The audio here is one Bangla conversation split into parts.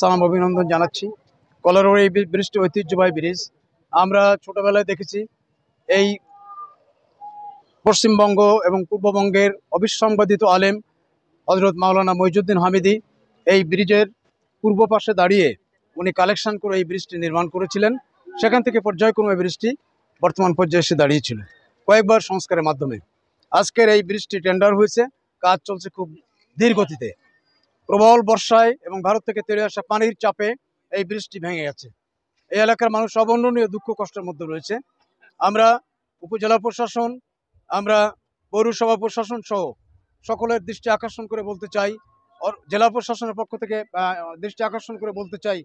সালাম অভিনন্দন জানাচ্ছি। কলারোর এই ব্রিজটি ঐতিহ্যবাহী ব্রিজ। আমরা ছোটবেলায় দেখেছি এই পশ্চিমবঙ্গ এবং পূর্ববঙ্গের অবিসংবাদিত আলেম হযরত মাওলানা মইজুদ্দিন হামিদি এই ব্রিজের পূর্ব পাশে দাঁড়িয়ে উনি কালেকশন করে এই ব্রিজটি নির্মাণ করেছিলেন। সেখান থেকে পর্যায়ক্রমে ব্রিজটি বর্তমান পর্যায়ে এসে দাঁড়িয়েছিল কয়েকবার সংস্কারের মাধ্যমে। আজকের এই ব্রিজটি টেন্ডার হয়েছে, কাজ চলছে খুব ধীর গতিতে। প্রবল বর্ষায় এবং ভারত থেকে তেড়ে আসা পানির চাপে এই ব্রিজটি ভেঙে গেছে। এই এলাকার মানুষ অবর্ণনীয় দুঃখ কষ্টের মধ্যে রয়েছে। আমরা উপজেলা প্রশাসন, আমরা পৌরসভা প্রশাসন সহ সকলের দৃষ্টি আকর্ষণ করে বলতে চাই, জেলা প্রশাসনের পক্ষ থেকে দৃষ্টি আকর্ষণ করে বলতে চাই,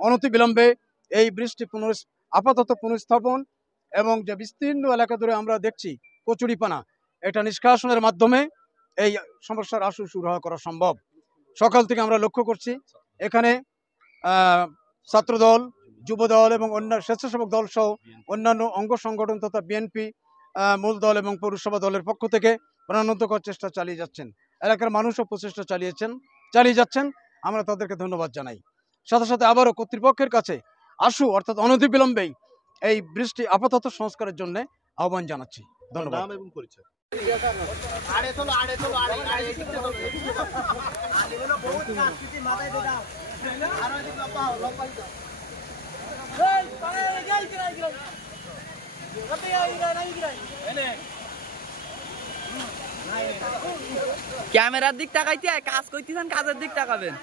অনতিবিলম্বে এই ব্রিজটি আপাতত পুনঃস্থাপন এবং যে বিস্তীর্ণ এলাকা ধরে আমরা দেখছি কচুরিপানা, এটা নিষ্কাশনের মাধ্যমে এই সমস্যার আশু সুরাহা করা সম্ভব। সকাল থেকে আমরা লক্ষ্য করছি এখানে ছাত্রদল, যুবদল এবং অন্যান্য স্বেচ্ছাসেবক দল সহ অন্যান্য অঙ্গ সংগঠন তথা বিএনপি মূল দল এবং পৌরসভা দলের পক্ষ থেকে প্রাণান্তকর চেষ্টা চালিয়ে যাচ্ছেন। এলাকার মানুষও প্রচেষ্টা চালিয়ে যাচ্ছেন। আমরা তাদেরকে ধন্যবাদ জানাই। সাথে সাথে আবারও কর্তৃপক্ষের কাছে আশু অর্থাৎ অনতিবিলম্বেই এই ব্রিজটি আপাতত সংস্কারের জন্য আহ্বান জানাচ্ছি। ধন্যবাদ। ক্যামেরার দিক তাকাইতে কাজ করতেছেন, কাজের দিক তাকাবেন।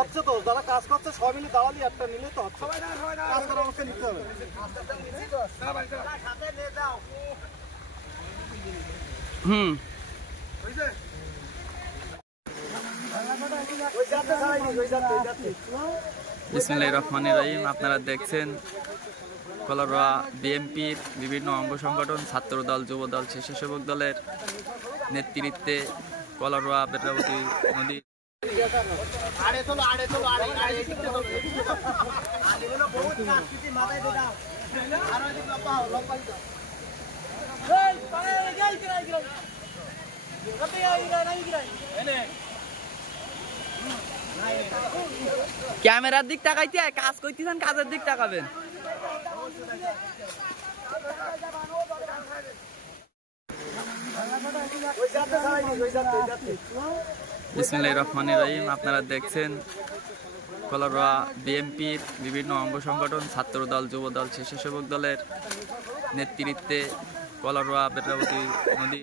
হচ্ছে তো যারা কাজ করছে সবাই মিলে দাওয়ালি একটা নিলে তো হচ্ছে, কাজ করা অবস্থা নিতে হবে। বিসমিল্লাহির রহমানির রহিম। আপনারা দেখছেন কলারোয়া বিএনপির বিভিন্ন অঙ্গ সংগঠন, ছাত্রদল, যুবদল, স্বেচ্ছাসেবক দলের নেতৃত্বে কলারোয়া বেতরাবতী নদী ক্যামেরার দিক তাকাইতে কাজ করতেছেন, কাজের দিক তাকাবেন। বিসমিল্লাহির রহমানির রহিম। আপনারা দেখছেন কলারোয়া বিএনপির বিভিন্ন অঙ্গ সংগঠন, ছাত্রদল, যুবদল, স্বেচ্ছাসেবক দলের নেতৃত্বে কলারোয়া বেতরাবতী নদী